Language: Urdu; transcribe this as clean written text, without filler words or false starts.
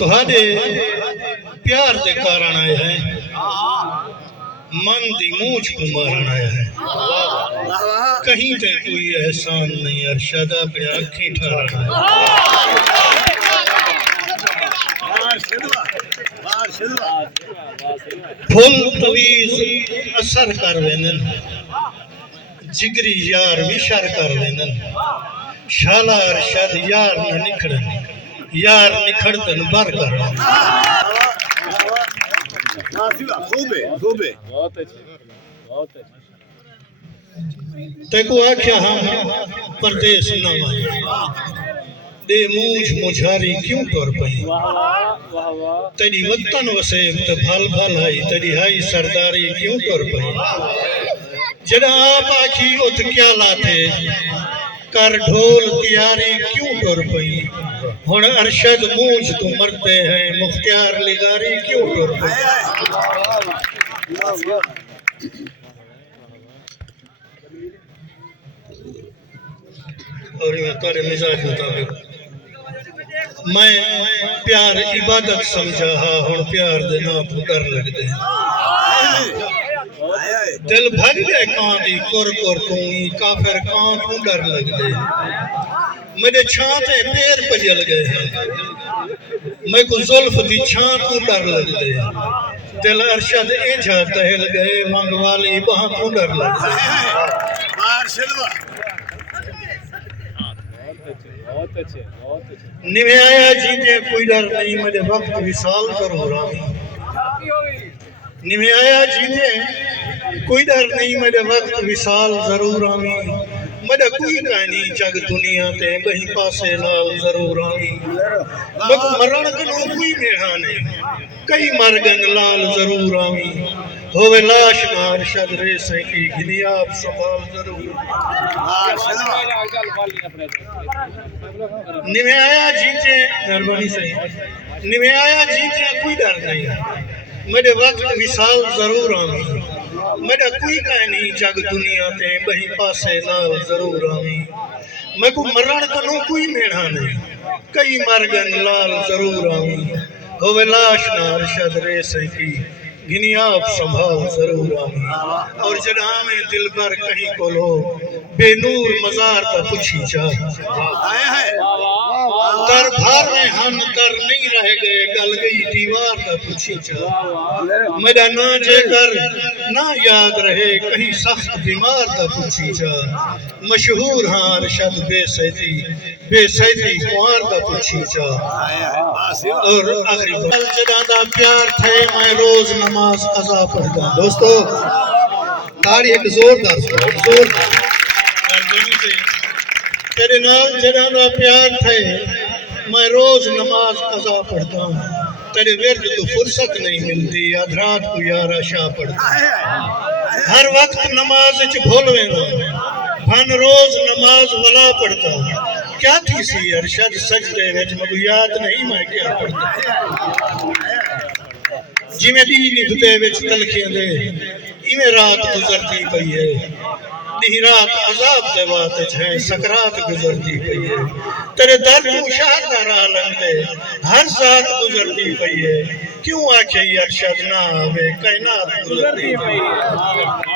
تہاڈے پیار دے کارن آئے ہیں، من دی موچ کو مارن آیا ہے، کہیں تے کوئی احسان نہیں، ارشد اپنے آنکھیں ٹھہرانا ہے۔ پھول تویز اثر کر وینن، جگری یار وشر کر وینن، شالا ارشد یار نہ نکھڑن، یار نکھڑتن بر کر تے کو آکھیا ہم پردیس نہ وائیں، دے موجھ مجھاری کیوں ٹور پئی، تیری وطن وسیب تے بھال بھال ہائی، تیری ہائی سرداری کیوں ٹور پئی، جڑا آپ آکھی ات کیا لاتے، کر ڈھول تیاری کیوں ٹور پئی، ہن ارشد موجھ تو مرتے ہیں، مختار لگاری کیوں ٹور پئی۔ اور یہ تارے مزاج مطابق میں پیار عبادت سمجھا ہاں، ہن پیار دے نا تو ڈر لگ دے، دل بھر گئے کان دی کور کور توں، کافر کان تو ڈر لگ دے، میرے چھانتے پیر پجل گئے ہیں، میں کو زلف دی چھان تو ڈر لگ دے، دل ارشد اینجھا دہل گئے، مانگ والی باں تو ڈر لگ دے۔ نوے آیا جیتے کوئی ڈر نہیں، مجھے وقت وصال ضرور آئی، نوے آیا جیتے کوئی ڈر نہیں، مجھے وقت وصال ضرور آئی، مجھے کوئی کہنی جگ دنیا تے بہی پاسے لال ضرور آئی، مجھے مرن کنو کوئی میہانے کئی مرگن لال ضرور آئی، ہوئے لاش نار شد ریسے کی گھنی آپ سوال ضرور نوے آیا جیتے نربانی صحیح، نوے آیا جیتے کوئی ڈر نہیں، میرے وقت وصال ضرور آمی، میرا کوئی کہنی جگ دنیا تے بہی پاسے لال ضرور آمی، میں کو مرن کنو کوئی میڑھا نہیں کئی مرگن لال ضرور آمی، ہوئے لاش نار شد ریسے کی گھنی آپ سنبھال ضرور آمی، اور جنام دل بر کہیں کو لو بے نور مزار تا پچھی چاہ در بھار میں ہم در نہیں رہ گئے، گل گئی دیوار تا پچھی چاہ میرا نہ جے کر نہ یاد رہے کہیں سخت بیمار تا پچھی چاہ مشہور ہاں ارشد بے سیدی کوار تا پچھی چاہ اور آخری بل جدادہ پیار تھے میں روز نماز قضا پڑھتا دوستو تاری ایک زوردار زوردار تیرے نال جدادہ پیار تھے میں روز نماز قضا پڑھتا ہوں، تیرے ورد تو فرصت نہیں ملتی، ادھرات کو یارہ شاہ پڑھتا ہر وقت نماز اچھ بھولوے نا، بھن روز نماز ولا پڑھتا کیا تھی سی ارشد سجدے وچ مگو یاد نہیں میں کیا پڑھتا جی میں دی نبھتے وچ تلخیاں دے ایمیں رات گزرتی پئی ہے، نہیں رات عذاب دے واتج ہیں سکرات گزرتی پئی ہے، تیرے در تو شہر دا راہ لنگتے ہر ساتھ گزرتی پئی ہے، کیوں آکھے ارشد نہ آوے کائنات گزرتی پئی ہے۔